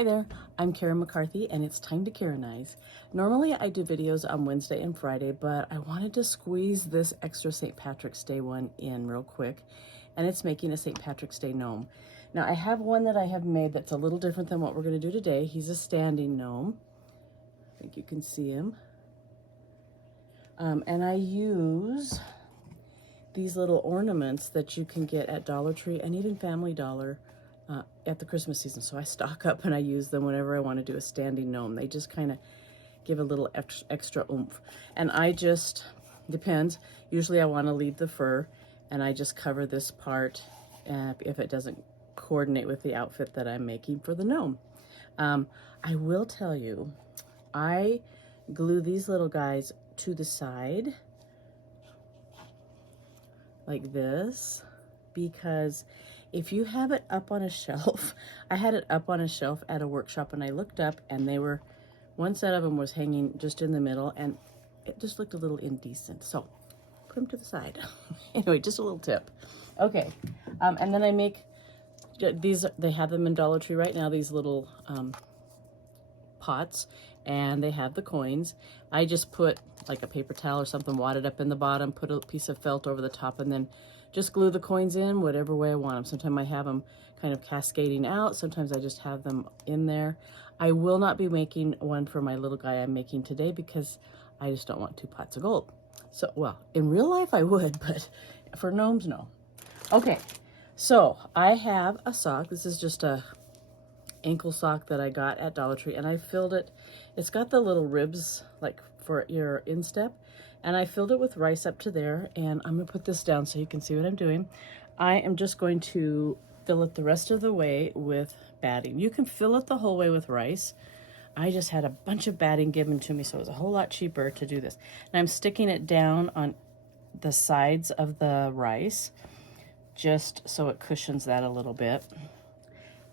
Hi there, I'm Karen McCarthy and it's time to Karen-ize. Normally I do videos on Wednesday and Friday, but I wanted to squeeze this extra St. Patrick's Day one in real quick, and it's making a St. Patrick's Day gnome. Now I have one that I have made that's a little different than what we're going to do today. He's a standing gnome. I think you can see him. And I use these little ornaments that you can get at Dollar Tree and even Family Dollar at the Christmas season. So I stock up and I use them whenever I want to do a standing gnome. They just kind of give a little extra oomph. And I just, depends, usually I want to leave the fur and I just cover this part if it doesn't coordinate with the outfit that I'm making for the gnome. I will tell you, I glue these little guys to the side like this, because if you have it up on a shelf, I had it up on a shelf at a workshop and I looked up and they were, one set of them was hanging just in the middle and it just looked a little indecent. So put them to the side. Anyway, just a little tip. Okay, and then I make these, they have them in Dollar Tree right now, these little pots, and they have the coins. I just put like a paper towel or something wadded up in the bottom, put a piece of felt over the top, and then just glue the coins in whatever way I want them. Sometimes I have them kind of cascading out. Sometimes I just have them in there. I will not be making one for my little guy I'm making today because I just don't want 2 pots of gold. So, well, in real life I would, but for gnomes, no. Okay, so I have a sock. This is just a ankle sock that I got at Dollar Tree, and I filled it. It's got the little ribs like for your instep, and I filled it with rice up to there, and I'm gonna put this down so you can see what I'm doing. I am just going to fill it the rest of the way with batting. You can fill it the whole way with rice. I just had a bunch of batting given to me, so it was a whole lot cheaper to do this. And I'm sticking it down on the sides of the rice just so it cushions that a little bit.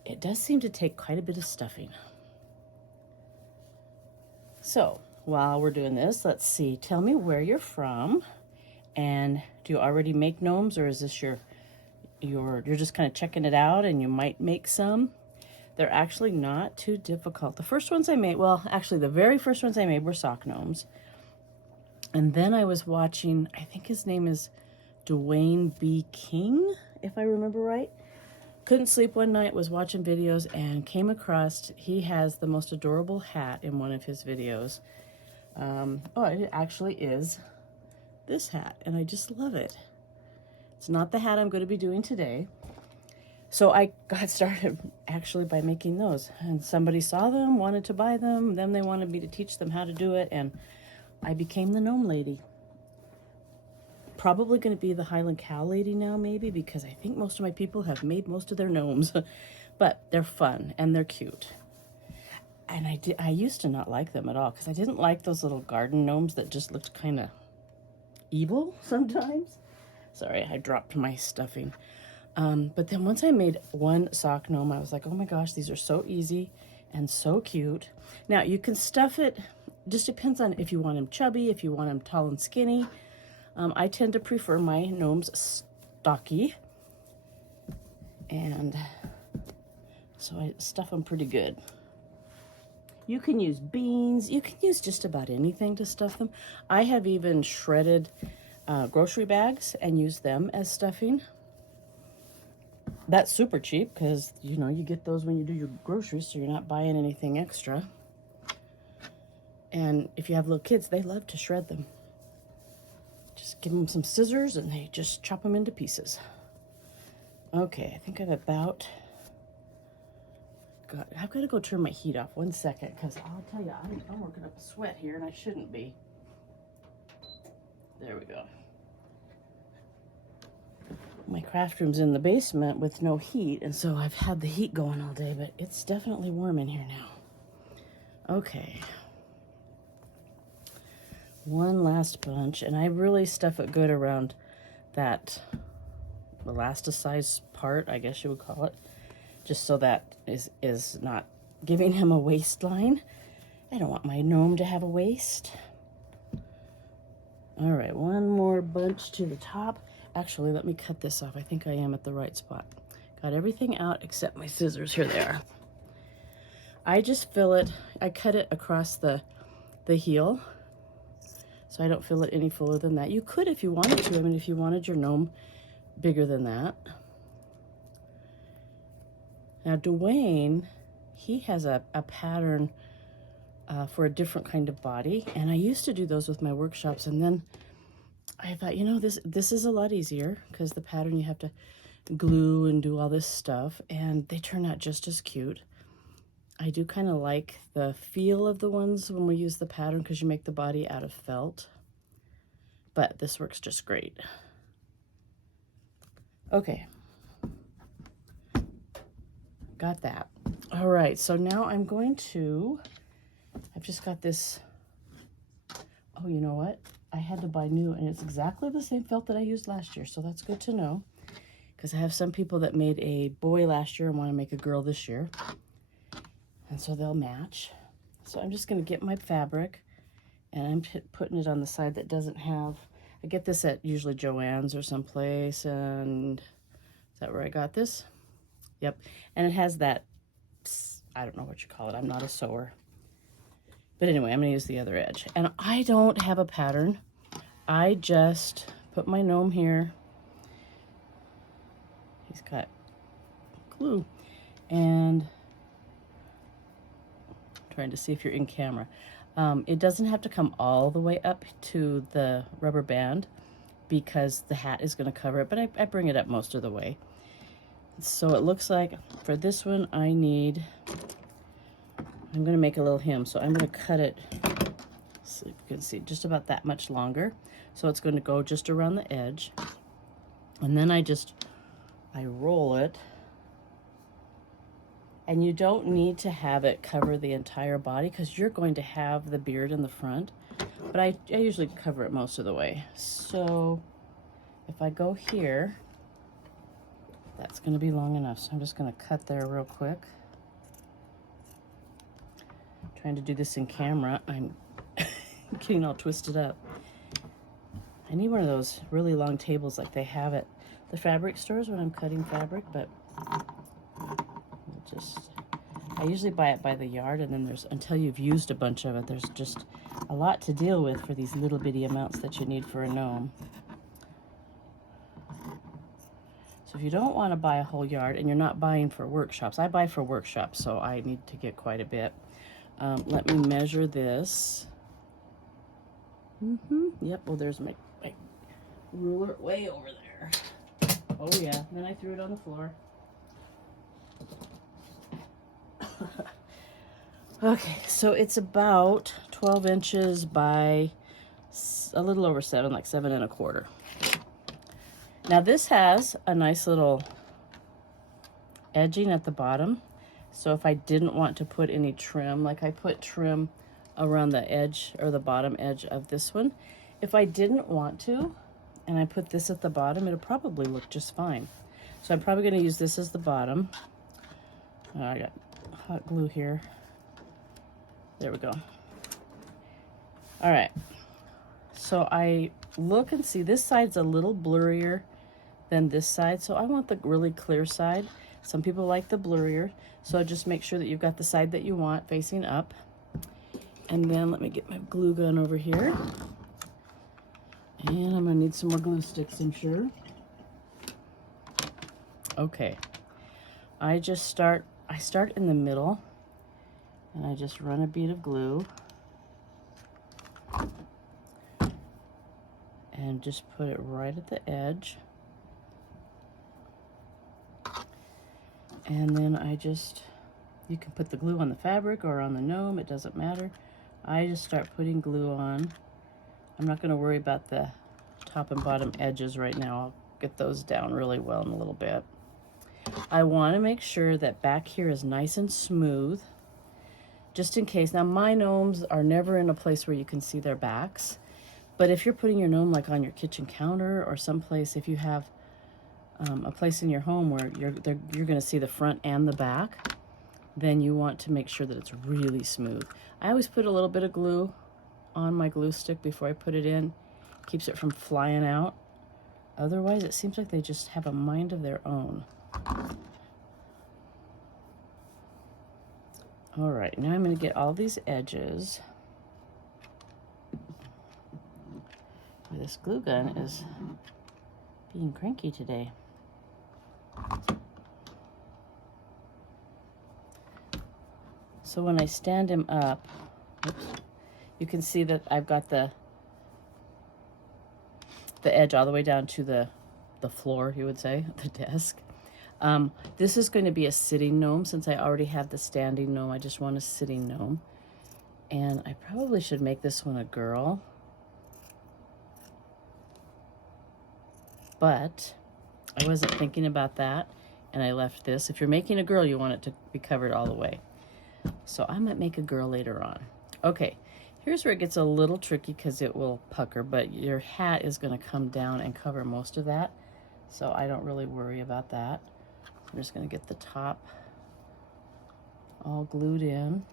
It does seem to take quite a bit of stuffing. So while we're doing this, let's see, tell me where you're from, and do you already make gnomes, or is this you're just kind of checking it out and you might make some? They're actually not too difficult. The first ones I made, well, actually the very first ones I made were sock gnomes. And then I was watching, I think his name is Dwayne B. King, if I remember right. Couldn't sleep one night, was watching videos, and came across, he has the most adorable hat in one of his videos. Oh, it actually is this hat, and I just love it. It's not the hat I'm going to be doing today. So I got started actually by making those, and somebody saw them, wanted to buy them, then they wanted me to teach them how to do it, and I became the gnome lady. Probably going to be the Highland cow lady now, maybe, because I think most of my people have made most of their gnomes. But they're fun and they're cute. And I used to not like them at all, because I didn't like those little garden gnomes that just looked kind of evil sometimes. Sorry, I dropped my stuffing. But then once I made one sock gnome, I was like, oh my gosh, these are so easy and so cute. Now you can stuff it, just depends on if you want them chubby, if you want them tall and skinny. I tend to prefer my gnomes stocky, and so I stuff them pretty good. You can use beans, you can use just about anything to stuff them. I have even shredded grocery bags and used them as stuffing. That's super cheap because, you know, you get those when you do your groceries, so you're not buying anything extra. And if you have little kids, they love to shred them. Just give them some scissors and they just chop them into pieces. Okay, I think I've about I've got to go turn my heat off 1 second, because I'll tell you, I'm working up a sweat here and I shouldn't be. There we go. My craft room's in the basement with no heat, and so I've had the heat going all day, but it's definitely warm in here now. Okay. One last bunch, and I really stuff it good around that elasticized part, I guess you would call it, just so that is not giving him a waistline. I don't want my gnome to have a waist. All right, one more bunch to the top. Actually, let me cut this off. I think I am at the right spot. Got everything out except my scissors. Here they are. I just fill it, I cut it across the heel, so I don't fill it any fuller than that. You could if you wanted to. I mean, if you wanted your gnome bigger than that. Now, Dwayne, he has a pattern for a different kind of body, and I used to do those with my workshops, and then I thought, you know, this is a lot easier because the pattern you have to glue and do all this stuff, and they turn out just as cute. I do kind of like the feel of the ones when we use the pattern because you make the body out of felt, but this works just great. Okay, got that. All right, so now I'm going to, I've just got this, oh, you know what? I had to buy new, and it's exactly the same felt that I used last year, so that's good to know, because I have some people that made a boy last year and want to make a girl this year, and so they'll match. So I'm just going to get my fabric, and I'm putting it on the side that doesn't have, I get this at usually Joann's or someplace, and is that where I got this? Yep, and it has that, I don't know what you call it, I'm not a sewer. But anyway, I'm going to use the other edge. And I don't have a pattern. I just put my gnome here. He's got glue. And I'm trying to see if you're in camera. It doesn't have to come all the way up to the rubber band because the hat is going to cover it. But I bring it up most of the way. So it looks like for this one, I'm going to make a little hem, so I'm going to cut it, so you can see, just about that much longer. So it's going to go just around the edge. And then I roll it. And you don't need to have it cover the entire body because you're going to have the beard in the front. But I usually cover it most of the way. So if I go here, that's going to be long enough. So I'm just going to cut there real quick. Trying to do this in camera, I'm getting all twisted up. I need one of those really long tables like they have at the fabric stores when I'm cutting fabric, but I usually buy it by the yard, and then until you've used a bunch of it, there's just a lot to deal with for these little bitty amounts that you need for a gnome. So if you don't want to buy a whole yard, and you're not buying for workshops, I buy for workshops, so I need to get quite a bit. Let me measure this. Yep, well, there's my ruler way over there. Oh yeah, then I threw it on the floor. Okay, so it's about 12 inches by a little over 7, like 7 1/4. Now this has a nice little edging at the bottom. So if I didn't want to put any trim, like I put trim around the edge or the bottom edge of this one, if I didn't want to, and I put this at the bottom, it'll probably look just fine. So I'm probably going to use this as the bottom. I got hot glue here. There we go. All right. So I look and see this side's a little blurrier than this side. So I want the really clear side. Some people like the blurrier. So just make sure that you've got the side that you want facing up. And then let me get my glue gun over here. And I'm gonna need some more glue sticks, I'm sure. Okay. I start in the middle, and I just run a bead of glue and just put it right at the edge. And then you can put the glue on the fabric or on the gnome, it doesn't matter. I just start putting glue on. I'm not going to worry about the top and bottom edges right now. I'll get those down really well in a little bit. I want to make sure that back here is nice and smooth, just in case. Now my gnomes are never in a place where you can see their backs, but if you're putting your gnome like on your kitchen counter or someplace, if you have a place in your home where you're going to see the front and the back, then you want to make sure that it's really smooth. I always put a little bit of glue on my glue stick before I put it in. Keeps it from flying out. Otherwise, it seems like they just have a mind of their own. All right, now I'm going to get all these edges. This glue gun is being cranky today. So when I stand him up, oops, you can see that I've got the edge all the way down to the floor, you would say, the desk. This is going to be a sitting gnome. Since I already have the standing gnome, I just want a sitting gnome. And I probably should make this one a girl. But I wasn't thinking about that, and I left this. If you're making a girl, you want it to be covered all the way. So I might make a girl later on. Okay, here's where it gets a little tricky because it will pucker, but your hat is going to come down and cover most of that. So I don't really worry about that. I'm just going to get the top all glued in.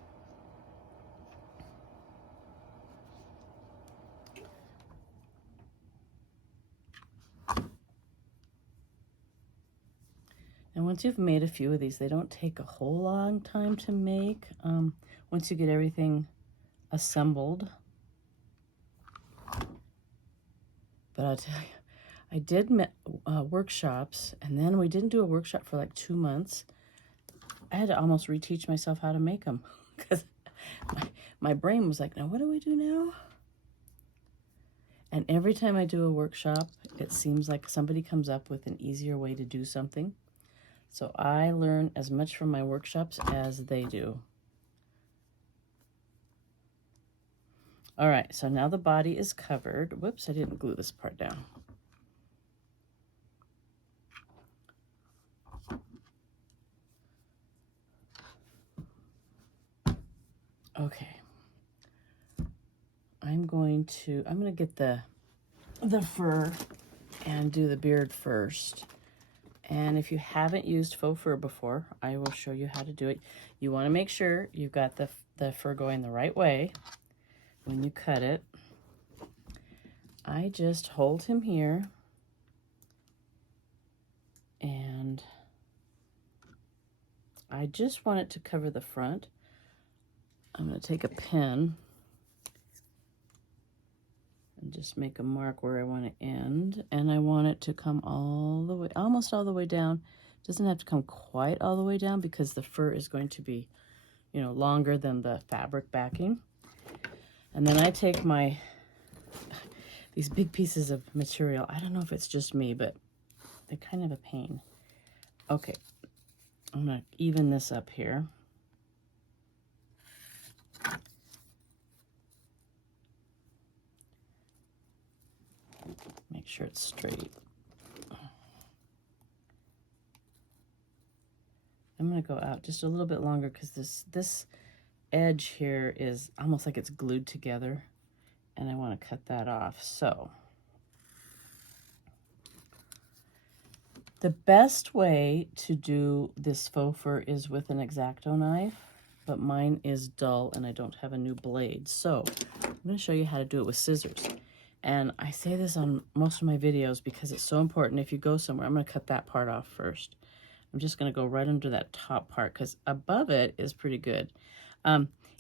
And once you've made a few of these, they don't take a whole long time to make. Once you get everything assembled. But I'll tell you, I did workshops, and then we didn't do a workshop for like 2 months. I had to almost reteach myself how to make them because my brain was like, now what do we do now? And every time I do a workshop, it seems like somebody comes up with an easier way to do something. So I learn as much from my workshops as they do. All right, so now the body is covered. Whoops, I didn't glue this part down. Okay. I'm going to get the fur and do the beard first. And if you haven't used faux fur before, I will show you how to do it. You want to make sure you've got the fur going the right way when you cut it. I just hold him here and I just want it to cover the front. I'm going to take a pen and just make a mark where I want to end, and I want it to come all the way, almost all the way down. It doesn't have to come quite all the way down because the fur is going to be, you know, longer than the fabric backing. And then I take these big pieces of material. I don't know if it's just me, but they're kind of a pain. Okay, I'm going to even this up here. Make sure it's straight. I'm going to go out just a little bit longer because this edge here is almost like it's glued together, and I want to cut that off. So the best way to do this faux fur is with an X-Acto knife, but mine is dull and I don't have a new blade. So I'm going to show you how to do it with scissors. And I say this on most of my videos because it's so important. If you go somewhere, I'm going to cut that part off first. I'm just going to go right under that top part because above it is pretty good.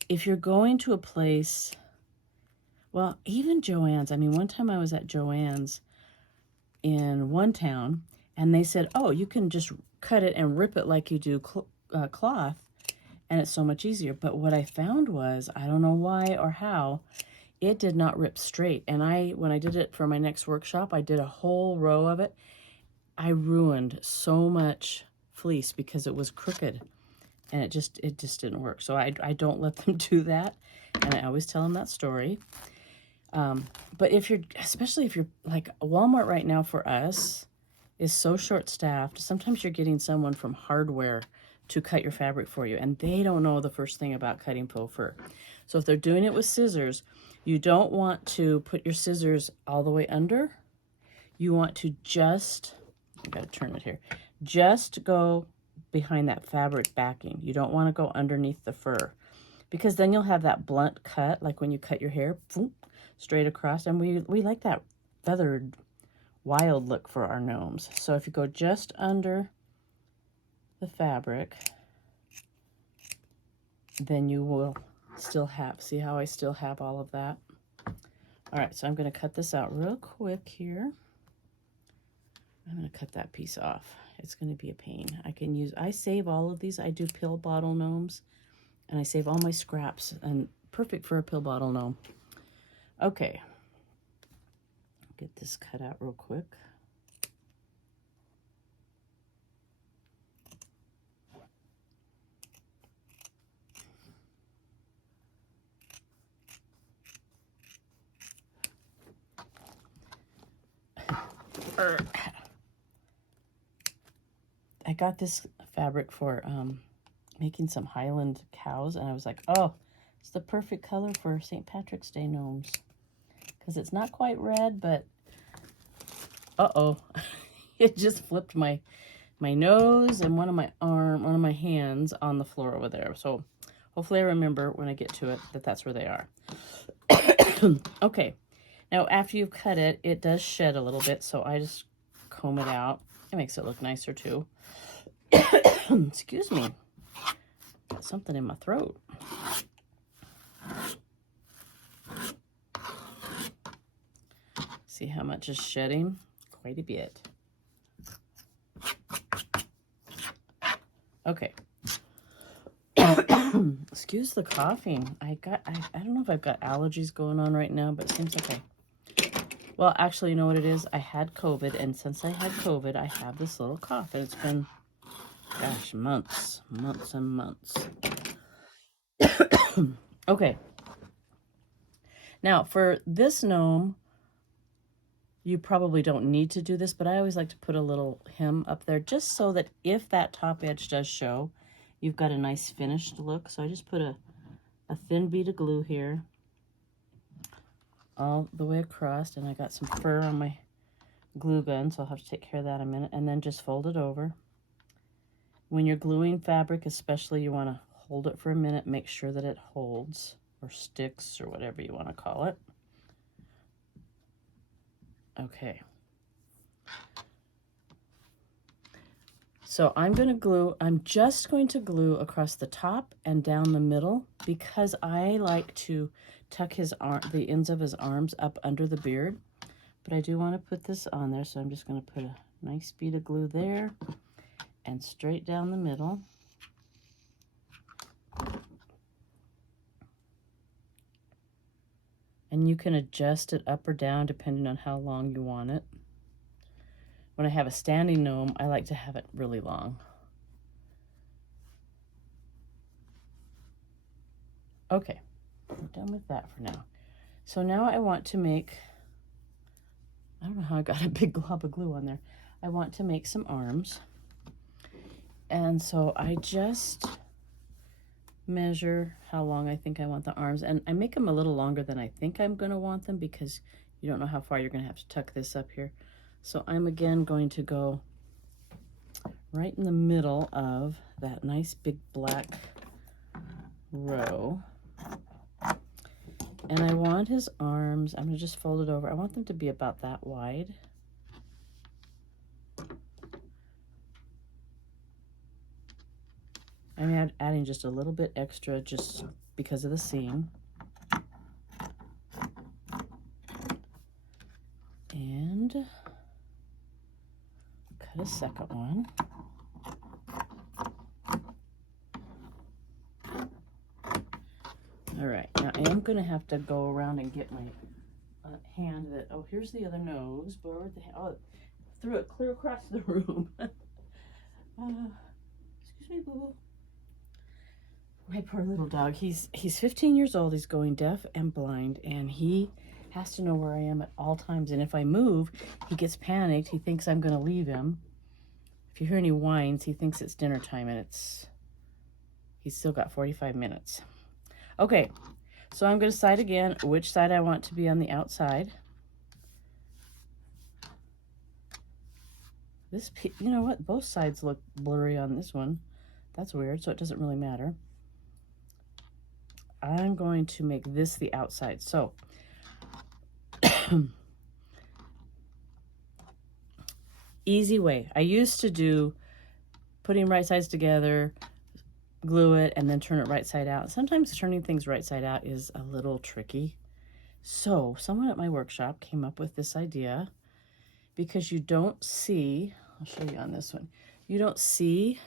If you're going to a place, well, even Joann's. I mean, one time I was at Joann's in one town, and they said, oh, you can just cut it and rip it like you do cloth, and it's so much easier. But what I found was, I don't know why or how, it did not rip straight. And when I did it for my next workshop, I did a whole row of it. I ruined so much fleece because it was crooked, and it just didn't work. So I don't let them do that, and I always tell them that story. But especially if you're like Walmart right now for us is so short-staffed, sometimes you're getting someone from hardware to cut your fabric for you, and they don't know the first thing about cutting faux fur. So if they're doing it with scissors, you don't want to put your scissors all the way under. You want to just, I gotta turn it here, just go behind that fabric backing. You don't want to go underneath the fur, because then you'll have that blunt cut, like when you cut your hair, boom, straight across. And we like that feathered, wild look for our gnomes. So if you go just under the fabric, then you will still have, see how I still have all of that? All right, so I'm going to cut this out real quick here. I'm going to cut that piece off. It's going to be a pain. I save all of these. I do pill bottle gnomes, and I save all my scraps, and perfect for a pill bottle gnome. Okay. Get this cut out real quick. I got this fabric for making some Highland cows, and I was like, oh, it's the perfect color for St. Patrick's Day gnomes, because it's not quite red, but uh-oh, it just flipped my nose and one of my hands on the floor over there. So hopefully I remember when I get to it that that's where they are. Okay, now after you've cut it, it does shed a little bit, so I just comb it out. It makes it look nicer too. Excuse me. Got something in my throat. See how much is shedding? Quite a bit. Okay. Excuse the coughing. I don't know if I've got allergies going on right now, but it seems like well, actually, you know what it is? I had COVID, and since I had COVID, I have this little cough, and it's been, gosh, months and months. Okay. Now, for this gnome, you probably don't need to do this, but I always like to put a little hem up there just so that if that top edge does show, you've got a nice finished look. So I just put a thin bead of glue here all the way across, and I got some fur on my glue gun, so I'll have to take care of that in a minute, and then just fold it over. When you're gluing fabric, especially, you want to hold it for a minute, make sure that it holds or sticks or whatever you want to call it. Okay. So I'm just going to glue across the top and down the middle, because I like to tuck the ends of his arms up under the beard. But I do want to put this on there, so I'm just going to put a nice bead of glue there and straight down the middle. And you can adjust it up or down depending on how long you want it. When I have a standing gnome, I like to have it really long. Okay, we're done with that for now. So now I want to make, I don't know how I got a big glob of glue on there. I want to make some arms. And so I just measure how long I think I want the arms. And I make them a little longer than I think I'm going to want them, because you don't know how far you're going to have to tuck this up here. So I'm again going to go right in the middle of that nice big black row. And I want his arms, I'm going to just fold it over. I want them to be about that wide. I'm adding just a little bit extra just because of the seam. And cut a second one. All right, now I am going to have to go around and get my hand that, oh, here's the other nose. But where the oh, threw it clear across the room. Excuse me, boo-boo. My poor little dog, he's 15 years old, he's going deaf and blind, and he has to know where I am at all times. And if I move, he gets panicked. He thinks I'm going to leave him. If you hear any whines, he thinks it's dinner time, and he's still got 45 minutes. Okay, so I'm going to decide again which side I want to be on the outside. This, you know what? Both sides look blurry on this one. That's weird, so it doesn't really matter. I'm going to make this the outside. So easy way. I used to do putting right sides together, glue it, and then turn it right side out. Sometimes turning things right side out is a little tricky. So someone at my workshop came up with this idea, because you don't see, I'll show you on this one, you don't see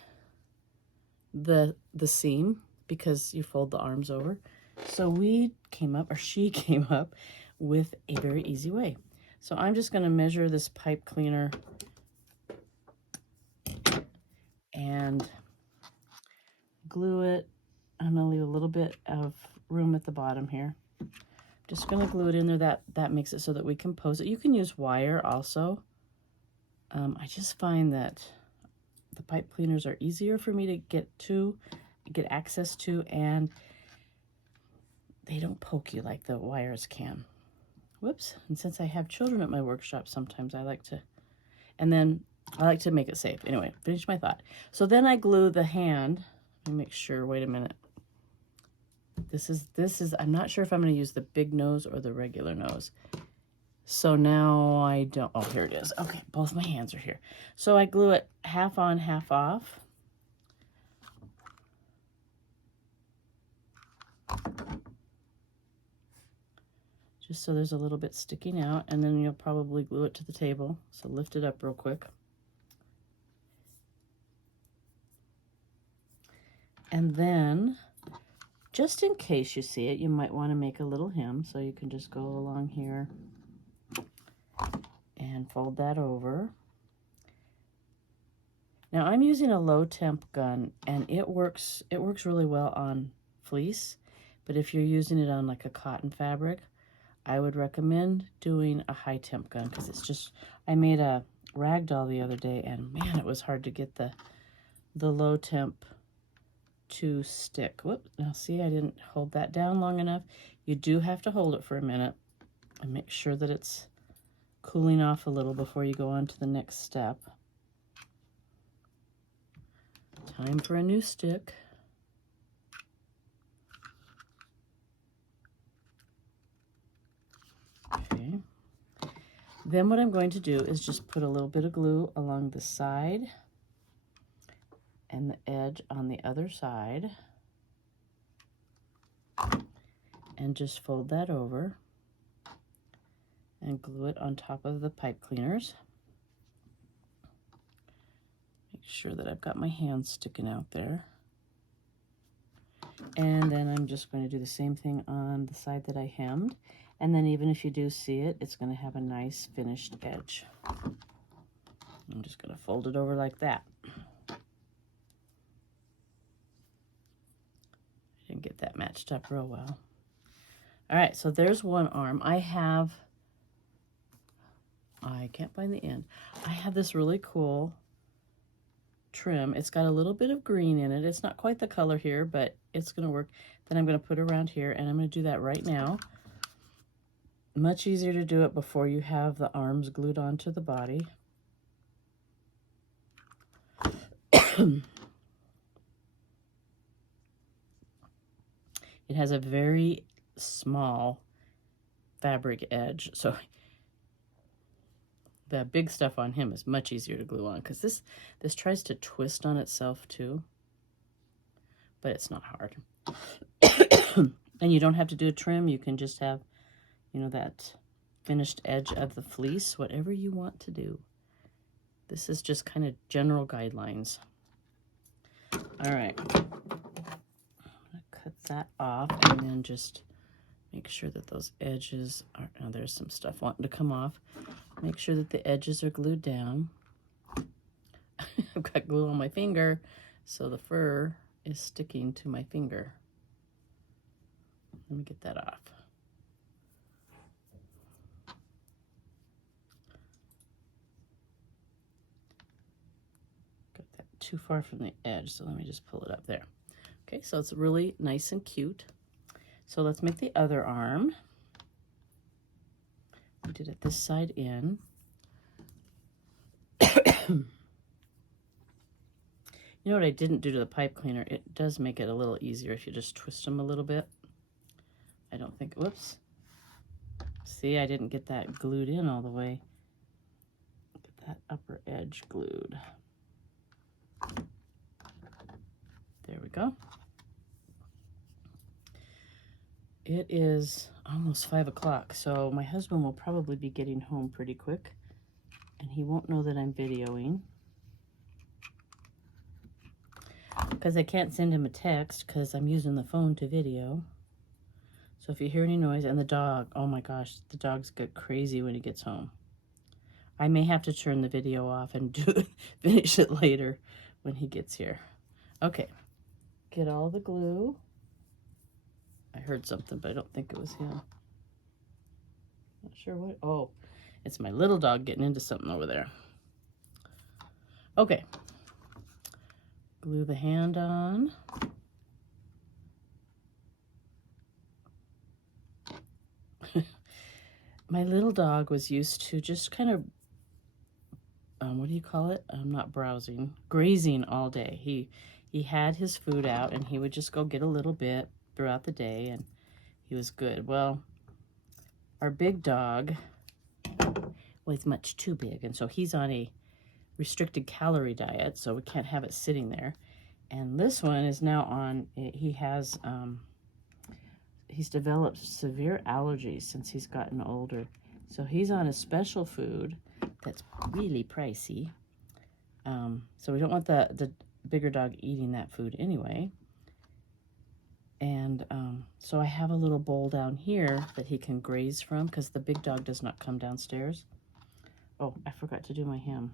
the seam because you fold the arms over. So we came up, or she came up with a very easy way. So I'm just going to measure this pipe cleaner and glue it. I'm going to leave a little bit of room at the bottom here. Just going to glue it in there. That makes it so that we can pose it. You can use wire also. I just find that the pipe cleaners are easier for me to get access to, and they don't poke you like the wires can. Whoops. And since I have children at my workshop, sometimes I like to make it safe. Anyway, finish my thought. So then I glue the hand. Let me make sure, wait a minute. This is, I'm not sure if I'm going to use the big nose or the regular nose. So now I don't, oh, here it is. Okay, both my hands are here. So I glue it half on, half off. Just so there's a little bit sticking out, and then you'll probably glue it to the table. So lift it up real quick. And then, just in case you see it, you might want to make a little hem, so you can just go along here and fold that over. Now I'm using a low temp gun, and it works really well on fleece, but if you're using it on like a cotton fabric, I would recommend doing a high temp gun, because it's just, I made a rag doll the other day, and man, it was hard to get the low temp to stick. Whoop, now see, I didn't hold that down long enough. You do have to hold it for a minute and make sure that it's cooling off a little before you go on to the next step. Time for a new stick. Okay. Then what I'm going to do is just put a little bit of glue along the side and the edge on the other side, and just fold that over and glue it on top of the pipe cleaners. Make sure that I've got my hands sticking out there. And then I'm just going to do the same thing on the side that I hemmed. And then even if you do see it, it's going to have a nice finished edge. I'm just going to fold it over like that. I didn't get that matched up real well. All right, so there's one arm. I can't find the end. I have this really cool trim. It's got a little bit of green in it. It's not quite the color here, but it's going to work. Then I'm going to put it around here, and I'm going to do that right now. Much easier to do it before you have the arms glued onto the body. It has a very small fabric edge, so the big stuff on him is much easier to glue on, because this tries to twist on itself too, but it's not hard. And you don't have to do a trim. You can just have, you know, that finished edge of the fleece, whatever you want to do. This is just kind of general guidelines. All right, I'm gonna cut that off, and then just make sure that those edges are, now there's some stuff wanting to come off. Make sure that the edges are glued down. I've got glue on my finger, so the fur is sticking to my finger. Let me get that off. Got that too far from the edge, so let me just pull it up there. Okay, so it's really nice and cute. So let's make the other arm. We did it this side in. You know what I didn't do to the pipe cleaner? It does make it a little easier if you just twist them a little bit. I don't think, whoops. See, I didn't get that glued in all the way. Get that upper edge glued. There we go. It is almost 5 o'clock, so my husband will probably be getting home pretty quick, and he won't know that I'm videoing. Because I can't send him a text because I'm using the phone to video. So if you hear any noise, and the dog, oh my gosh, the dogs get crazy when he gets home. I may have to turn the video off and finish it later when he gets here. Okay, get all the glue. I heard something, but I don't think it was him. Not sure what. Oh, it's my little dog getting into something over there. Okay. Glue the hand on. My little dog was used to just kind of, what do you call it? I'm not browsing. Grazing all day. He had his food out, and he would just go get a little bit throughout the day, and he was good. Well, our big dog was much too big, and so he's on a restricted calorie diet, so we can't have it sitting there. And this one is now on, he's developed severe allergies since he's gotten older. So he's on a special food that's really pricey. So we don't want the bigger dog eating that food anyway. And so I have a little bowl down here that he can graze from because the big dog does not come downstairs. Oh, I forgot to do my hymn.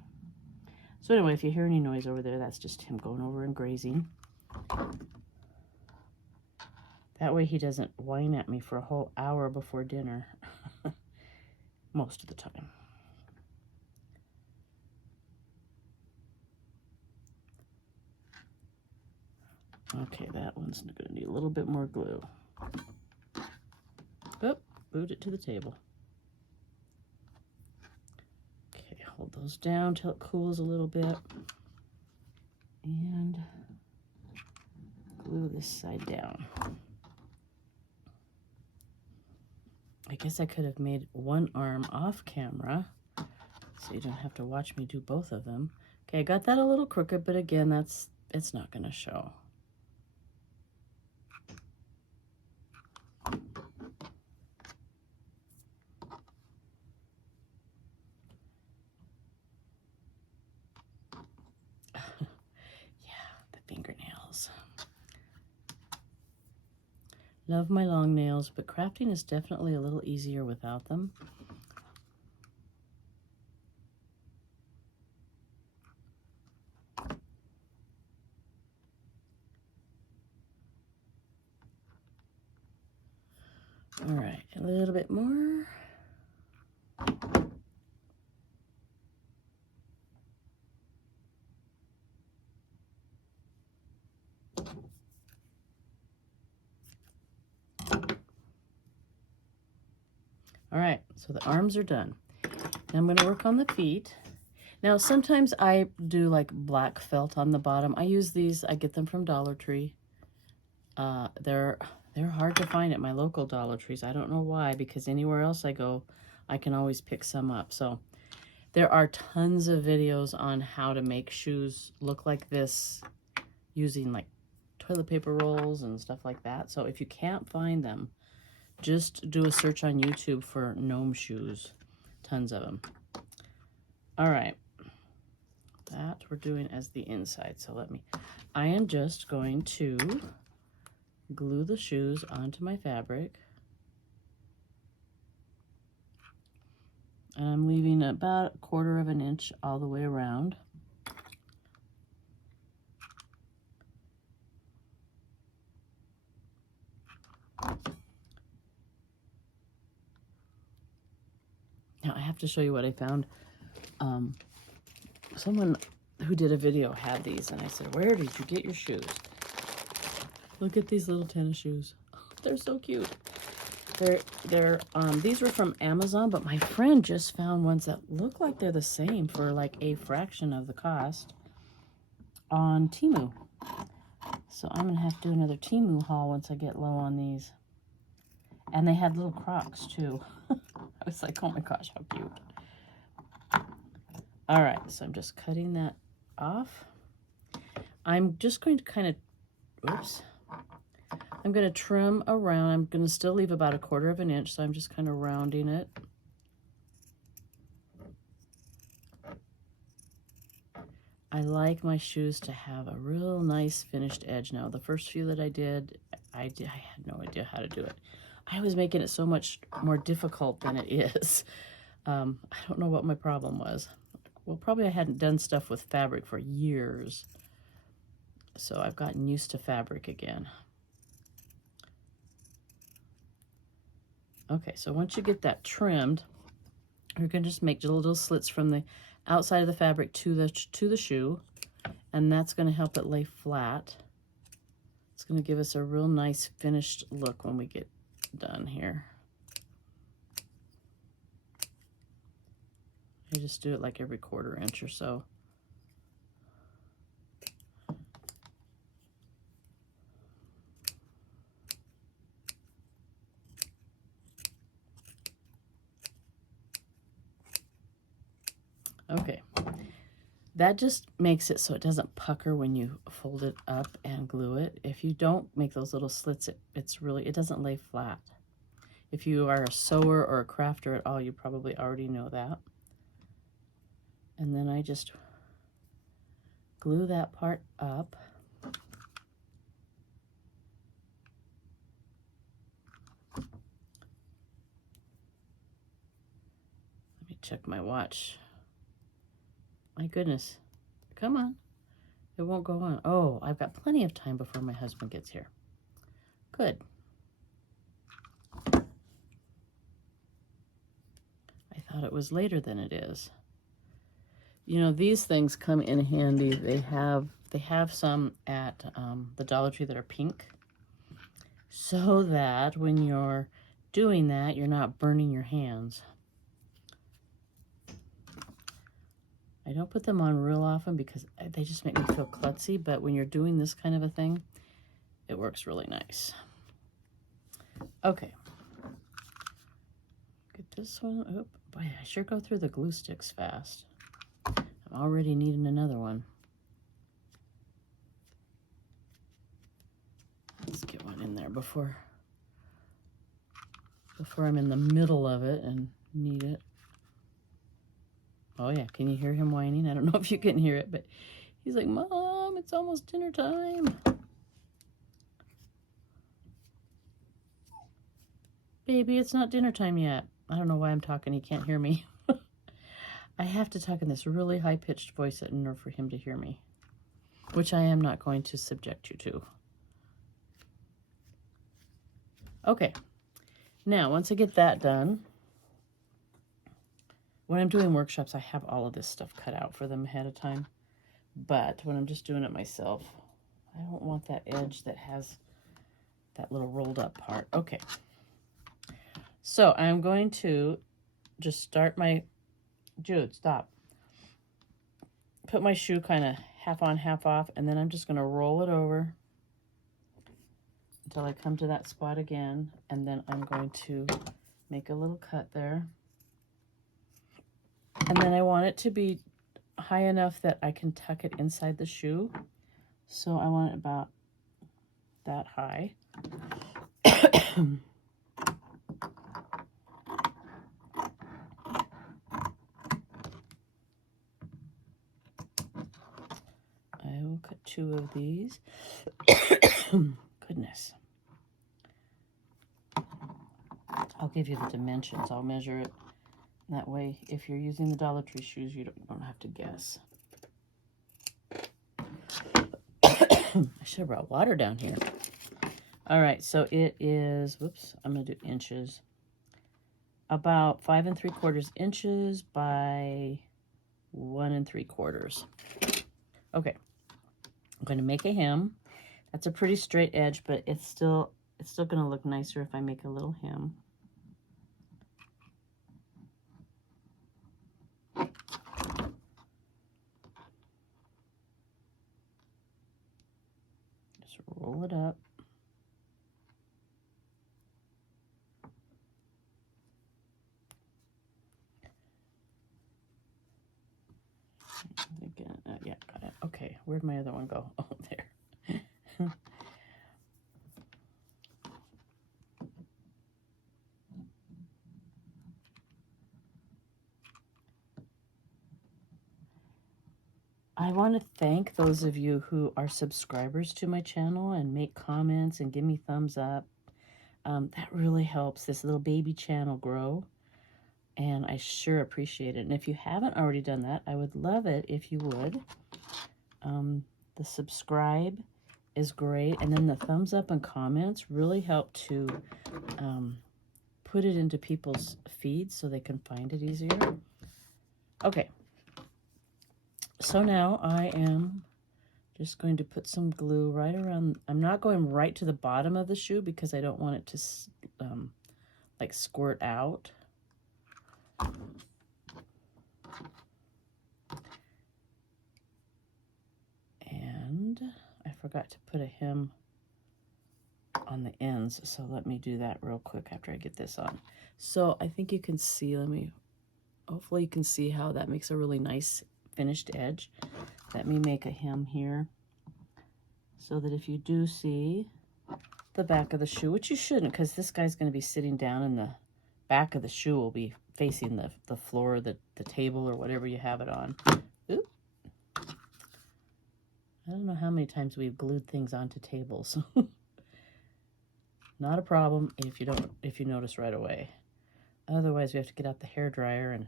So anyway, if you hear any noise over there, that's just him going over and grazing. That way he doesn't whine at me for a whole hour before dinner. Most of the time. Okay, that one's going to need a little bit more glue. Oh, moved it to the table. Okay, hold those down till it cools a little bit. And glue this side down. I guess I could have made one arm off camera so you don't have to watch me do both of them. Okay, I got that a little crooked, but again, it's not going to show. Fingernails. Love my long nails, but crafting is definitely a little easier without them. All right, a little bit more. All right, so the arms are done. Now I'm going to work on the feet. Now sometimes I do like black felt on the bottom. I use these, I get them from Dollar Tree. They're hard to find at my local Dollar Trees. I don't know why, because anywhere else I go, I can always pick some up. So there are tons of videos on how to make shoes look like this using like toilet paper rolls and stuff like that. So if you can't find them, just do a search on YouTube for gnome shoes. Tons of them. All right. That we're doing as the inside. So I am just going to glue the shoes onto my fabric. And I'm leaving about 1/4 of an inch all the way around. Now I have to show you what I found. Someone who did a video had these, and I said, "Where did you get your shoes?" Look at these little tennis shoes. They're so cute. These were from Amazon, but my friend just found ones that look like they're the same for like a fraction of the cost on Temu. So I'm gonna have to do another Temu haul once I get low on these. And they had little Crocs too. I was like, oh my gosh, how cute. All right, so I'm just cutting that off. I'm just going to kind of oops. I'm going to trim around. I'm going to still leave about 1/4 of an inch, so I'm just kind of rounding it. I like my shoes to have a real nice finished edge now. The first few that I did, I had no idea how to do it. I was making it so much more difficult than it is. I don't know what my problem was. Well, probably I hadn't done stuff with fabric for years. So I've gotten used to fabric again. Okay, so once you get that trimmed, you're going to just make little slits from the outside of the fabric to the shoe, and that's going to help it lay flat. It's going to give us a real nice finished look when we get done here. I just do it like every 1/4 inch or so. Okay, that just makes it so it doesn't pucker when you fold it up and glue it. If you don't make those little slits, it doesn't lay flat. If you are a sewer or a crafter at all, you probably already know that. And then I just glue that part up. Let me check my watch. My goodness. Come on. It won't go on. Oh, I've got plenty of time before my husband gets here. Good. I thought it was later than it is. You know, these things come in handy. They have some at the Dollar Tree that are pink, so that when you're doing that, you're not burning your hands. I don't put them on real often because they just make me feel klutzy, but when you're doing this kind of a thing, it works really nice. Okay. Get this one. Oh, boy, I sure go through the glue sticks fast. I'm already needing another one. Let's get one in there before I'm in the middle of it and need it. Oh yeah, can you hear him whining? I don't know if you can hear it, but he's like, Mom, it's almost dinner time. Baby, it's not dinner time yet. I don't know why I'm talking. He can't hear me. I have to talk in this really high-pitched voice in order for him to hear me, which I am not going to subject you to. Okay, now once I get that done, when I'm doing workshops, I have all of this stuff cut out for them ahead of time. But when I'm just doing it myself, I don't want that edge that has that little rolled up part. Okay. So I'm going to just start my, Jude, stop. Put my shoe kind of half on, half off, and then I'm just going to roll it over until I come to that spot again, and then I'm going to make a little cut there. And then I want it to be high enough that I can tuck it inside the shoe. So I want it about that high. I will cut 2 of these. Goodness. I'll give you the dimensions. I'll measure it. That way, if you're using the Dollar Tree shoes, you don't have to guess. I should have brought water down here. All right, so it is, whoops, I'm going to do inches. About 5 3/4 inches by 1 3/4. Okay, I'm going to make a hem. That's a pretty straight edge, but it's still going to look nicer if I make a little hem. Just roll it up. Again, yeah, got it. Okay, where'd my other one go? Oh, there. I want to thank those of you who are subscribers to my channel and make comments and give me thumbs up. That really helps this little baby channel grow, and I sure appreciate it. And if you haven't already done that, I would love it if you would. The subscribe is great, and then the thumbs up and comments really help to put it into people's feeds so they can find it easier. Okay, so now I am just going to put some glue right around. I'm not going right to the bottom of the shoe because I don't want it to like squirt out. And I forgot to put a hem on the ends, so let me do that real quick after I get this on. So I think you can see, hopefully you can see how that makes a really nice finished edge. Let me make a hem here so that if you do see the back of the shoe, which you shouldn't because this guy's going to be sitting down and the back of the shoe will be facing the floor, the table, or whatever you have it on. Oop. I don't know how many times we've glued things onto tables. Not a problem if you notice right away. Otherwise, we have to get out the hairdryer and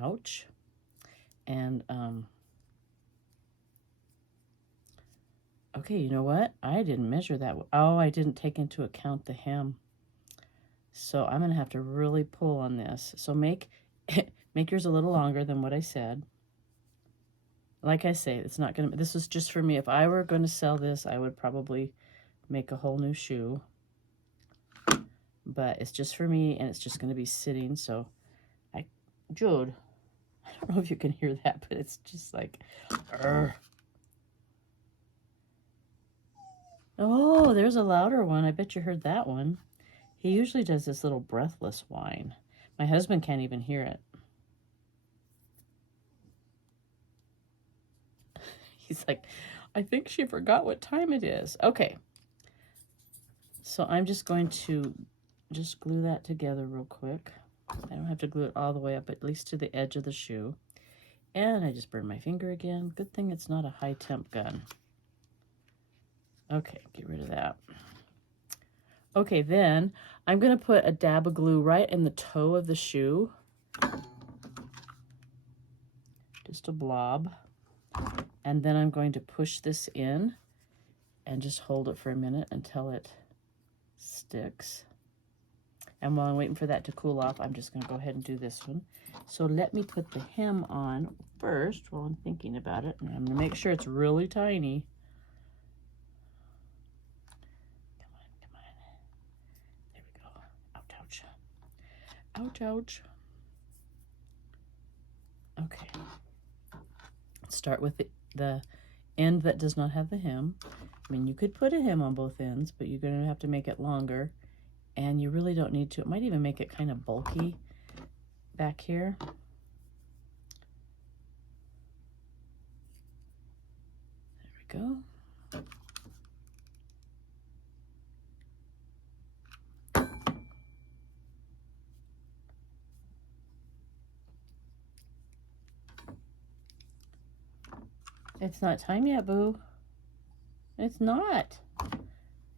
ouch. And okay, you know what? I didn't measure that. Oh, I didn't take into account the hem. So I'm gonna have to really pull on this. So make yours a little longer than what I said. Like I say, it's not gonna. This is just for me. If I were going to sell this, I would probably make a whole new shoe. But it's just for me, and it's just going to be sitting. So, Jude, I don't know if you can hear that, but it's just like, oh, there's a louder one. I bet you heard that one. He usually does this little breathless whine. My husband can't even hear it. He's like, I think she forgot what time it is. Okay. So I'm just going to just glue that together real quick. I don't have to glue it all the way up, at least to the edge of the shoe. And I just burned my finger again. Good thing it's not a high temp gun. Okay, get rid of that. Okay, then I'm going to put a dab of glue right in the toe of the shoe. Just a blob. And then I'm going to push this in and just hold it for a minute until it sticks. And while I'm waiting for that to cool off, I'm just going to go ahead and do this one. So let me put the hem on first while I'm thinking about it. And I'm going to make sure it's really tiny. Come on. There we go. Ouch, ouch. Ouch, ouch. Okay. Start with the end that does not have the hem. I mean, you could put a hem on both ends, but you're going to have to make it longer. And you really don't need to. It might even make it kind of bulky back here. There we go. It's not time yet, boo. It's not.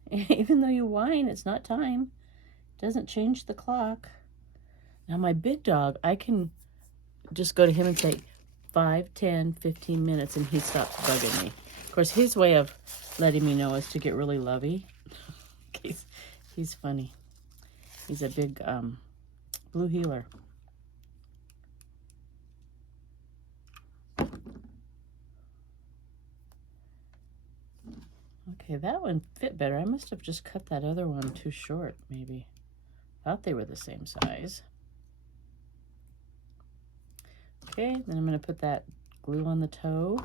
Even though you whine, it's not time. Doesn't change the clock. Now my big dog, I can just go to him and say 5, 10, 15 minutes and he stops bugging me. Of course, his way of letting me know is to get really lovey. He's funny. He's a big blue heeler. Okay, that one fit better. I must have just cut that other one too short, maybe. Thought they were the same size. Okay, then I'm going to put that glue on the toe,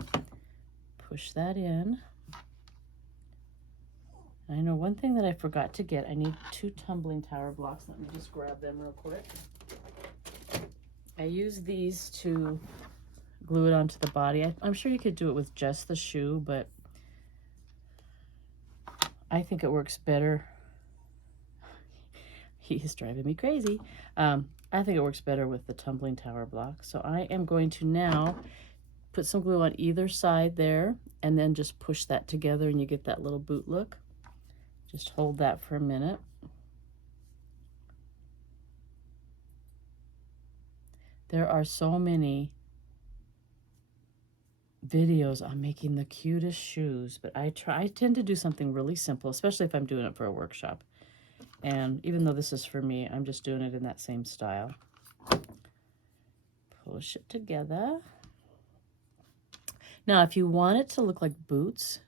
push that in. I know one thing that I forgot to get, I need 2 tumbling tower blocks. Let me just grab them real quick. I use these to glue it onto the body. I'm sure you could do it with just the shoe, but I think it works better. He is driving me crazy. I I think it works better with the tumbling tower block. So I am going to now put some glue on either side there and then just push that together and you get that little boot look. Just hold that for a minute. There are so many videos on making the cutest shoes, but I tend to do something really simple, especially if I'm doing it for a workshop. And even though this is for me, I'm just doing it in that same style. Push it together. Now, if you want it to look like boots,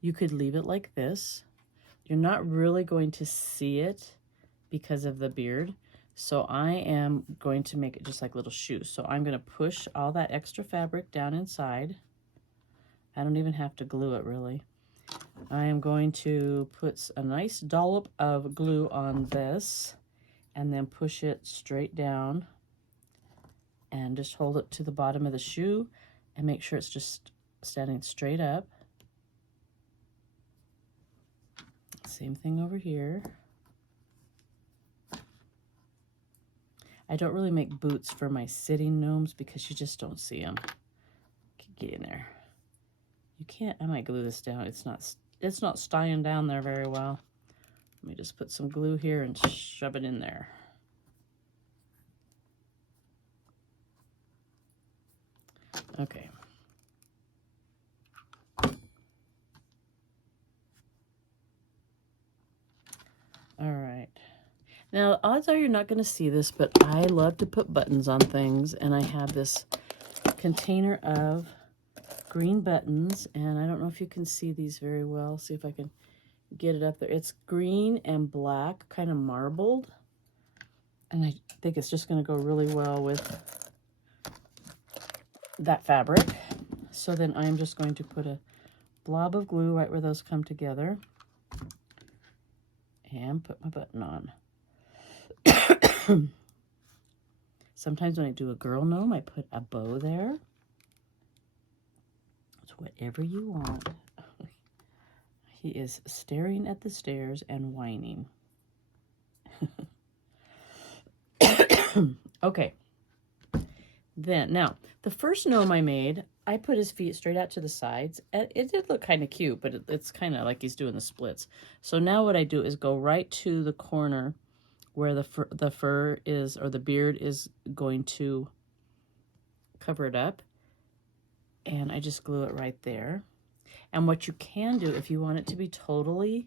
you could leave it like this. You're not really going to see it because of the beard. So I am going to make it just like little shoes. So I'm going to push all that extra fabric down inside. I don't even have to glue it really. I am going to put a nice dollop of glue on this and then push it straight down and just hold it to the bottom of the shoe and make sure it's just standing straight up. Same thing over here. I don't really make boots for my sitting gnomes because you just don't see them. Get in there. You can't, I might glue this down. It's not staying down there very well. Let me just put some glue here and shove it in there. Okay. All right. Now, odds are you're not going to see this, but I love to put buttons on things, and I have this container of green buttons, and I don't know if you can see these very well. See if I can get it up there. It's green and black, kind of marbled, and I think it's just going to go really well with that fabric. So then I'm just going to put a blob of glue right where those come together and put my button on. Sometimes when I do a girl gnome, I put a bow there. It's whatever you want. He is staring at the stairs and whining. Okay. Then, now, the first gnome I made, I put his feet straight out to the sides. And it did look kind of cute, but it's kind of like he's doing the splits. So now what I do is go right to the corner where the fur is, or the beard is going to cover it up. And I just glue it right there. And what you can do, if you want it to be totally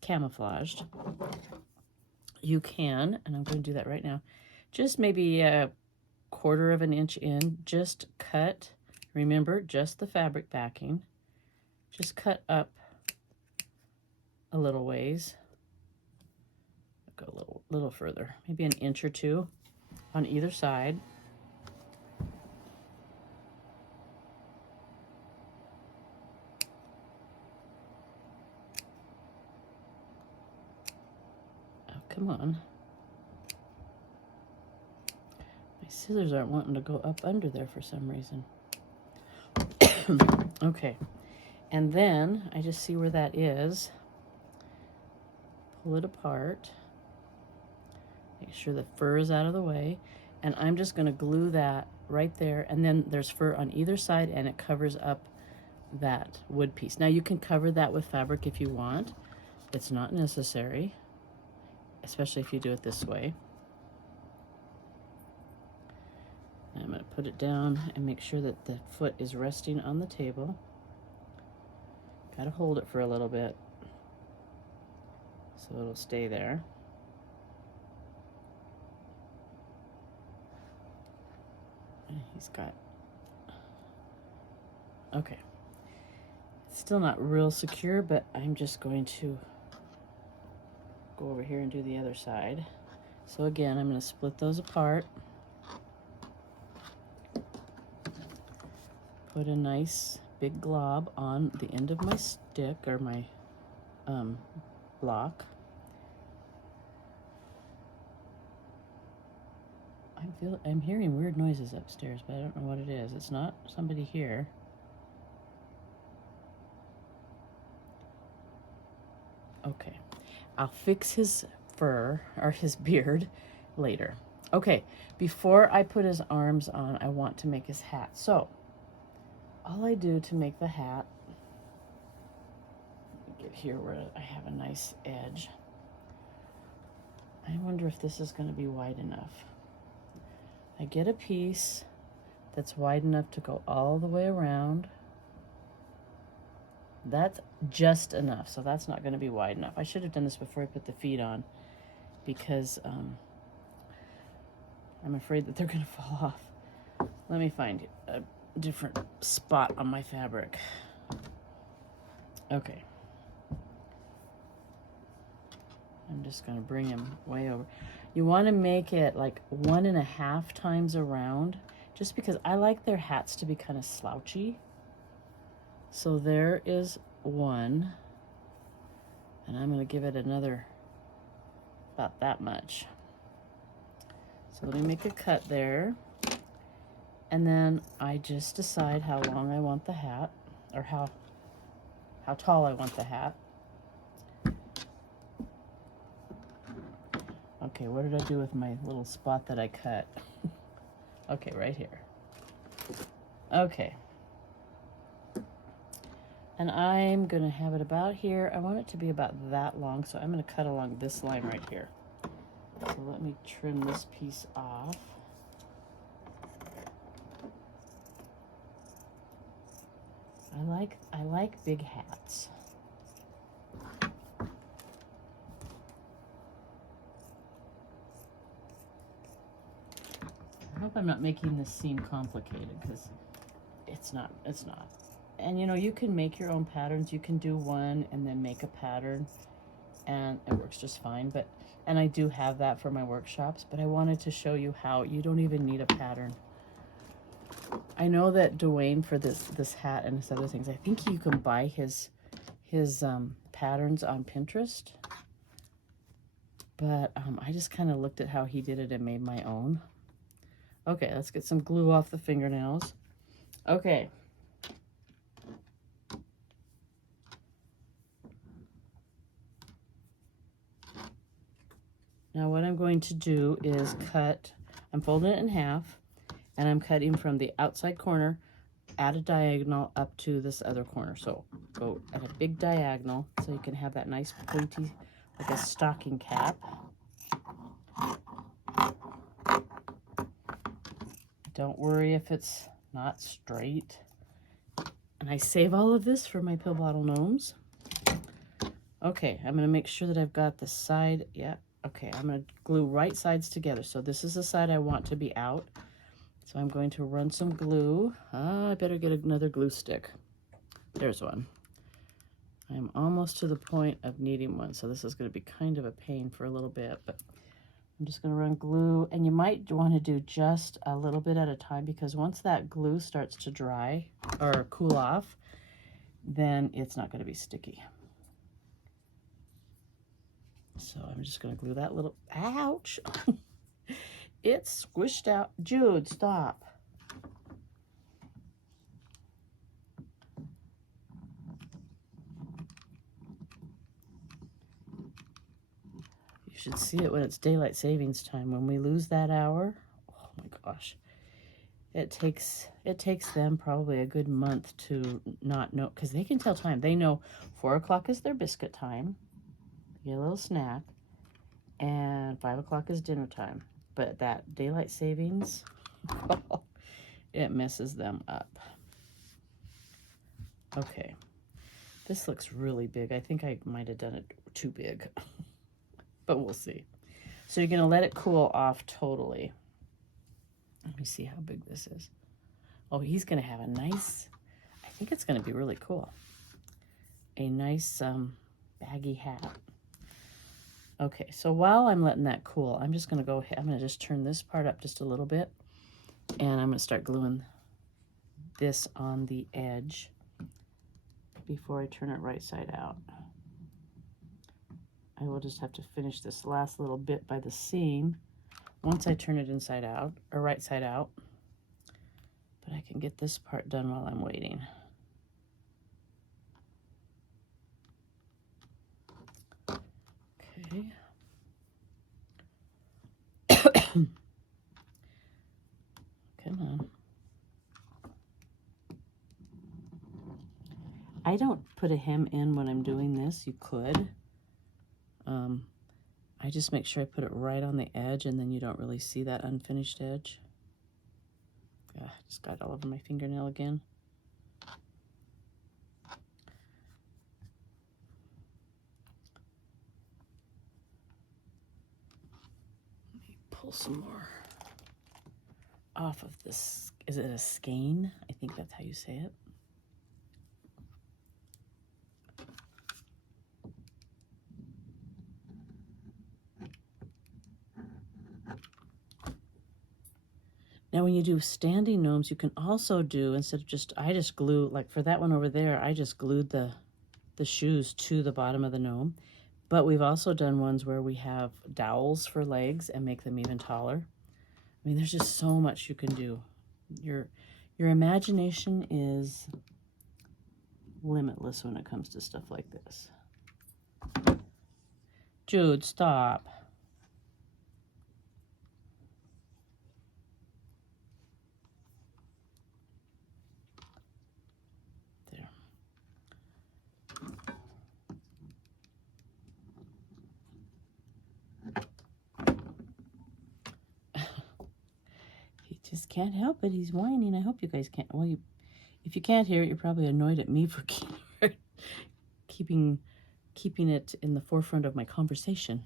camouflaged, you can, and I'm going to do that right now, just maybe a 1/4 of an inch in, just cut, remember, just the fabric backing, just cut up a little ways, go a little further, maybe an inch or 2 on either side. Oh, come on. My scissors aren't wanting to go up under there for some reason. Okay, and then I just see where that is. Pull it apart. Make sure the fur is out of the way. And I'm just going to glue that right there. And then there's fur on either side and it covers up that wood piece. Now you can cover that with fabric if you want. It's not necessary, especially if you do it this way. I'm going to put it down and make sure that the foot is resting on the table. Got to hold it for a little bit so it'll stay there. And he's got, okay. It's still not real secure, but I'm just going to go over here and do the other side. So again, I'm going to split those apart. Put a nice big glob on the end of my stick or my block. I'm hearing weird noises upstairs, but I don't know what it is. It's not somebody here. Okay, I'll fix his fur or his beard later. Okay, before I put his arms on, I want to make his hat. So, all I do to make the hat, let me get here where I have a nice edge. I wonder if this is going to be wide enough. I get a piece that's wide enough to go all the way around. That's just enough, so that's not going to be wide enough. I should have done this before I put the feet on, because I'm afraid that they're going to fall off. Let me find a different spot on my fabric. Okay. I'm just going to bring him way over. You want to make it like 1.5 times around, just because I like their hats to be kind of slouchy. So there is one, and I'm going to give it another about that much. So let me make a cut there, and then I just decide how long I want the hat, or how tall I want the hat. Okay, what did I do with my little spot that I cut? Okay, right here. Okay. And I'm gonna have it about here. I want it to be about that long, so I'm gonna cut along this line right here. So let me trim this piece off. I like big hats. I hope I'm not making this seem complicated, because it's not. And you know, you can make your own patterns. You can do one and then make a pattern, and it works just fine. And I do have that for my workshops, but I wanted to show you how you don't even need a pattern. I know that Dwayne, for this hat and his other things, I think you can buy his patterns on Pinterest. But I just kind of looked at how he did it and made my own. Okay, let's get some glue off the fingernails. Okay. Now what I'm going to do is cut, I'm folding it in half, and I'm cutting from the outside corner at a diagonal up to this other corner. So go at a big diagonal so you can have that nice pointy, like a stocking cap. Don't worry if it's not straight. And I save all of this for my pill bottle gnomes. Okay, I'm gonna make sure that I've got the side, yeah. Okay, I'm gonna glue right sides together. So this is the side I want to be out. So I'm going to run some glue. I better get another glue stick. There's one. I'm almost to the point of needing one, so this is gonna be kind of a pain for a little bit, but I'm just going to run glue, and you might want to do just a little bit at a time, because once that glue starts to dry or cool off, then it's not going to be sticky. So I'm just going to glue that little, ouch, it's squished out. Jude, stop. You should see it when it's daylight savings time. When we lose that hour, oh my gosh, it takes them probably a good month to not know, because they can tell time. They know 4 o'clock is their biscuit time, get a little snack, and 5 o'clock is dinner time. But that daylight savings, it messes them up. Okay, this looks really big. I think I might have done it too big, but we'll see. So you're gonna let it cool off totally. Let me see how big this is. Oh, he's gonna have a nice, I think it's gonna be really cool. A nice baggy hat. Okay, so while I'm letting that cool, I'm just gonna go ahead, I'm gonna just turn this part up just a little bit, and I'm gonna start gluing this on the edge before I turn it right side out. I will just have to finish this last little bit by the seam once I turn it inside out, or right side out. But I can get this part done while I'm waiting. Okay. Come on. I don't put a hem in when I'm doing this. You could. I just make sure I put it right on the edge, and then you don't really see that unfinished edge. Just got it all over my fingernail again. Let me pull some more off of this. Is it a skein? I think that's how you say it. Now, when you do standing gnomes, you can also do, instead of just, I just glue, like for that one over there, I just glued the shoes to the bottom of the gnome. But we've also done ones where we have dowels for legs and make them even taller. I mean, there's just so much you can do. Your imagination is limitless when it comes to stuff like this. Jude, stop. There. He just can't help it. He's whining. I hope you guys can't. Well, if you can't hear it, you're probably annoyed at me for keeping it in the forefront of my conversation.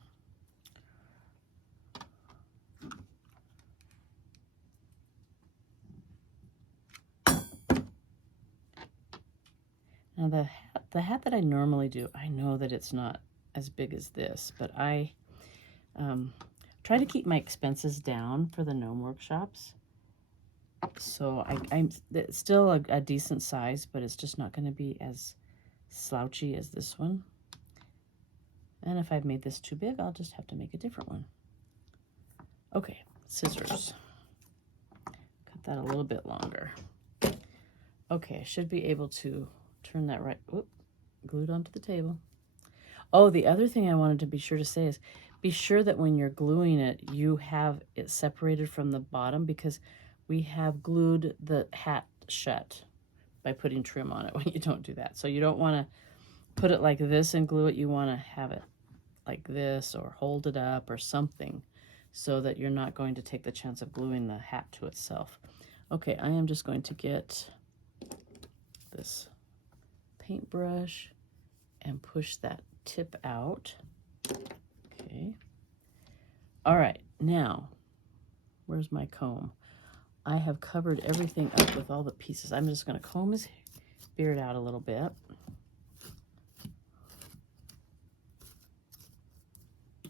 Now the hat that I normally do, I know that it's not as big as this, but I try to keep my expenses down for the gnome workshops. So it's still a decent size, but it's just not going to be as slouchy as this one. And if I've made this too big, I'll just have to make a different one. Okay, scissors. Cut that a little bit longer. Okay, I should be able to turn that right, glued onto the table. Oh, the other thing I wanted to be sure to say is, be sure that when you're gluing it, you have it separated from the bottom, because we have glued the hat shut by putting trim on it when you don't do that. So you don't want to put it like this and glue it. You want to have it like this or hold it up or something, so that you're not going to take the chance of gluing the hat to itself. Okay, I am just going to get this paintbrush and push that tip out. Okay. All right, now, where's my comb? I have covered everything up with all the pieces. I'm just going to comb his beard out a little bit.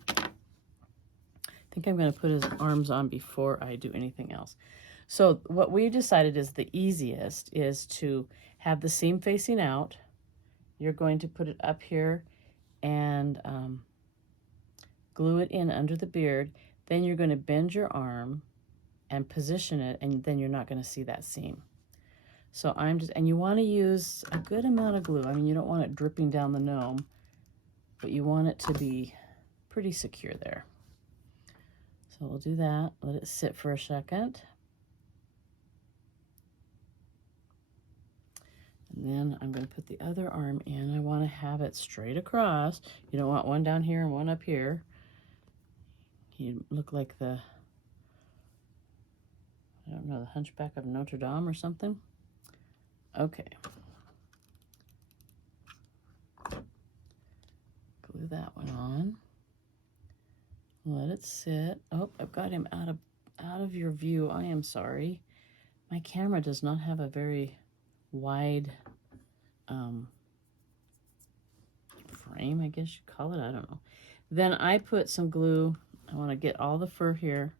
I think I'm going to put his arms on before I do anything else. So what we decided is the easiest is to have the seam facing out. You're going to put it up here and glue it in under the beard. Then you're going to bend your arm and position it, and then you're not going to see that seam. So and you want to use a good amount of glue. I mean, you don't want it dripping down the gnome, but you want it to be pretty secure there. So we'll do that. Let it sit for a second. And then I'm going to put the other arm in. I want to have it straight across. You don't want one down here and one up here. You look like the, I don't know, the Hunchback of Notre Dame or something. Okay. Glue that one on. Let it sit. Oh, I've got him out of your view. I am sorry. My camera does not have a very wide frame, I guess you call it. I don't know. Then I put some glue. I want to get all the fur here.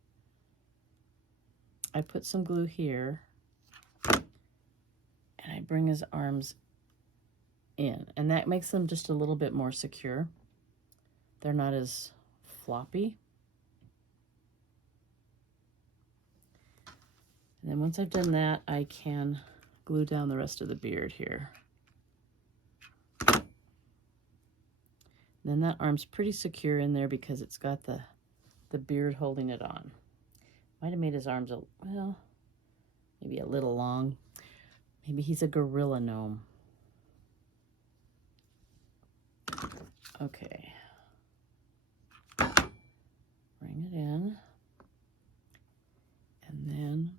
I put some glue here, and I bring his arms in, and that makes them just a little bit more secure. They're not as floppy. And then once I've done that, I can glue down the rest of the beard here. Then that arm's pretty secure in there because it's got the beard holding it on. Might have made his arms well, maybe a little long. Maybe he's a gorilla gnome. Okay. Bring it in. And then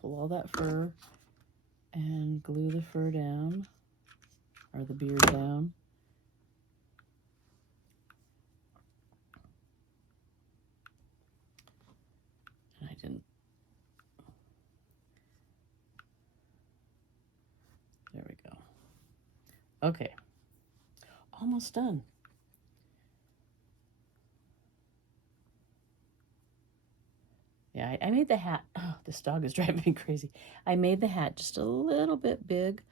pull all that fur and glue the fur down, or the beard down. And I didn't. There we go. Okay. Almost done. Yeah, I made the hat. Oh, this dog is driving me crazy. I made the hat just a little bit big,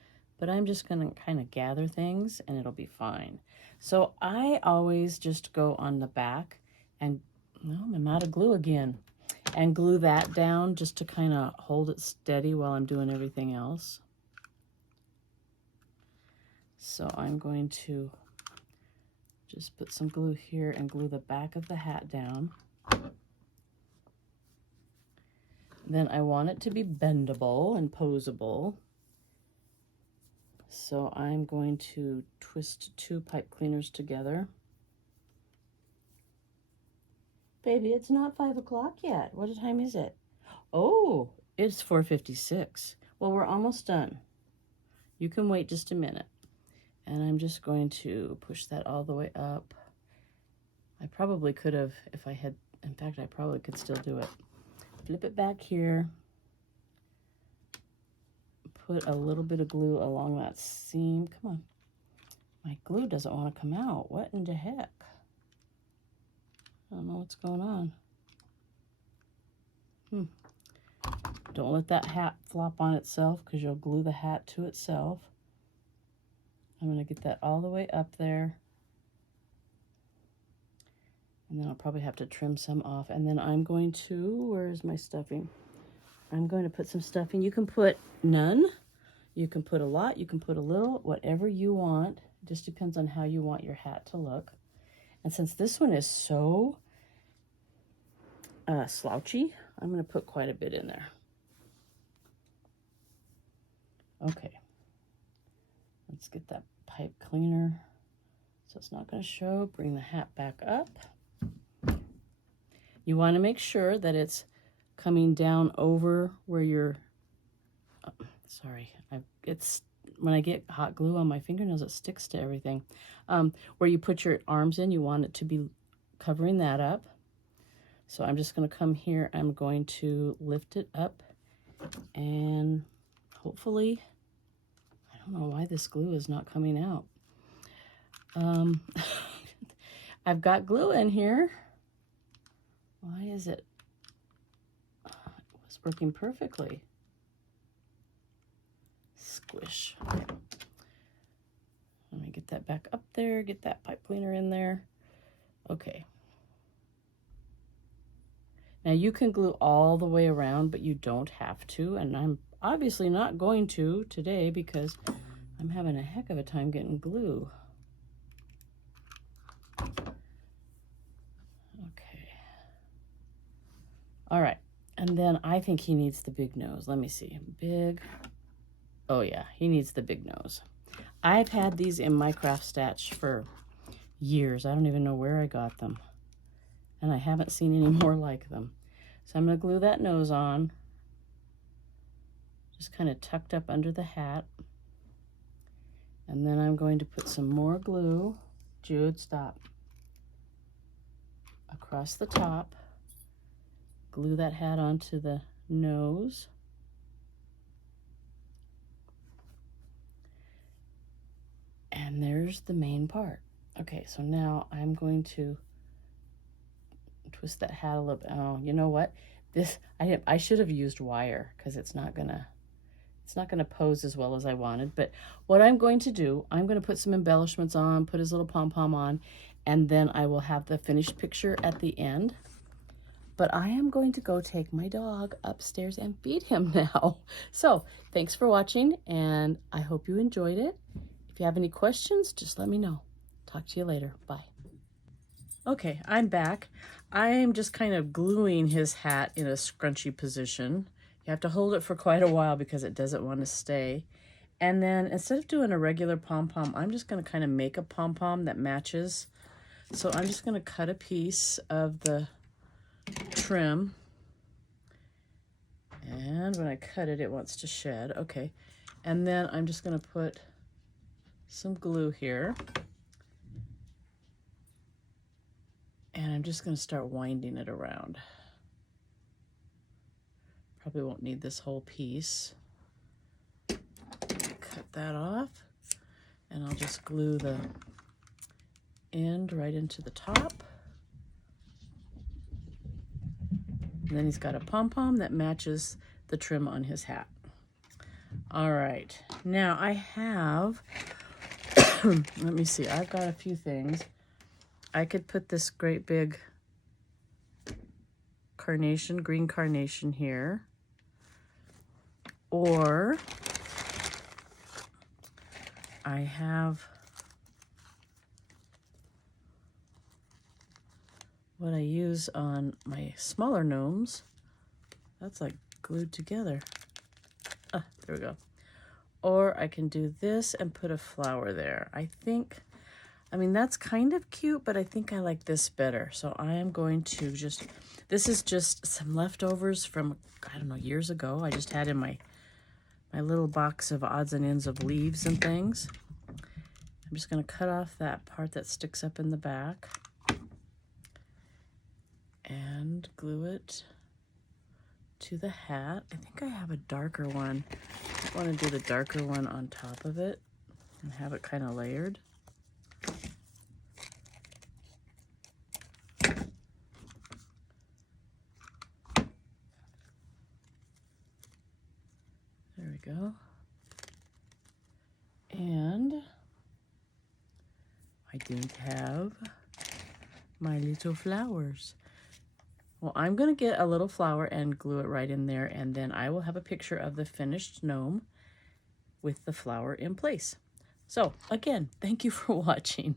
but I'm just going to kind of gather things and it'll be fine. So I always just go on the back and, well, I'm out of glue again, and glue that down just to kind of hold it steady while I'm doing everything else. So I'm going to just put some glue here and glue the back of the hat down. Then I want it to be bendable and posable. So I'm going to twist 2 pipe cleaners together. Baby, it's not 5 o'clock yet. What time is it? Oh, it's 4:56. Well, we're almost done. You can wait just a minute. And I'm just going to push that all the way up. I probably could have, if I had, in fact, I probably could still do it. Flip it back here. Put a little bit of glue along that seam. Come on. My glue doesn't want to come out. What in the heck? I don't know what's going on. Don't let that hat flop on itself because you'll glue the hat to itself. I'm going to get that all the way up there. And then I'll probably have to trim some off. And then I'm going to, where's my stuffing? I'm going to put some stuffing. You can put none. You can put a lot. You can put a little, whatever you want. It just depends on how you want your hat to look. And since this one is so slouchy, I'm going to put quite a bit in there. Okay. Let's get that pipe cleaner so it's not going to show. Bring the hat back up. You want to make sure that it's coming down over where you're, it's when I get hot glue on my fingernails, it sticks to everything. Where you put your arms in, you want it to be covering that up. So I'm just going to come here. I'm going to lift it up and hopefully, I don't know why this glue is not coming out. I've got glue in here. Why is it? It was working perfectly. Squish. Okay. Let me get that back up there, get that pipe cleaner in there. Okay. Now you can glue all the way around, but you don't have to, and I'm obviously not going to today because I'm having a heck of a time getting glue. Okay. All right, and then I think he needs the big nose. Let me see. Big. Oh yeah, he needs the big nose. I've had these in my craft stash for years. I don't even know where I got them. And I haven't seen any more like them. So I'm going to glue that nose on. Just kind of tucked up under the hat. And then I'm going to put some more glue. Jude, stop. Across the top. Glue that hat onto the nose. And there's the main part. Okay, so now I'm going to twist that hat a little bit. Oh, you know what? I should have used wire because it's not gonna pose as well as I wanted. But what I'm going to do, I'm going to put some embellishments on, put his little pom-pom on, and then I will have the finished picture at the end. But I am going to go take my dog upstairs and feed him now. So thanks for watching, and I hope you enjoyed it. If you have any questions, just let me know. Talk to you later. Bye. Okay, I'm back. I'm just kind of gluing his hat in a scrunchy position. You have to hold it for quite a while because it doesn't want to stay. And then instead of doing a regular pom-pom, I'm just going to kind of make a pom-pom that matches. So I'm just going to cut a piece of the trim. And when I cut it, it wants to shed. Okay. And then I'm just going to put some glue here. And I'm just going to start winding it around. Probably won't need this whole piece. Cut that off. And I'll just glue the end right into the top. And then he's got a pom-pom that matches the trim on his hat. All right, now I have, let me see, I've got a few things. I could put this great big carnation, green carnation here. Or I have what I use on my smaller gnomes. That's like glued together. Ah, there we go. Or I can do this and put a flower there. I mean, that's kind of cute, but I think I like this better. So I am going to just, this is just some leftovers from, I don't know, years ago. I just had in my little box of odds and ends of leaves and things. I'm just going to cut off that part that sticks up in the back and glue it to the hat. I think I have a darker one. I want to do the darker one on top of it and have it kind of layered. There we go. And I don't have my little flowers. Well, I'm going to get a little flower and glue it right in there, and then I will have a picture of the finished gnome with the flower in place. So, again, thank you for watching.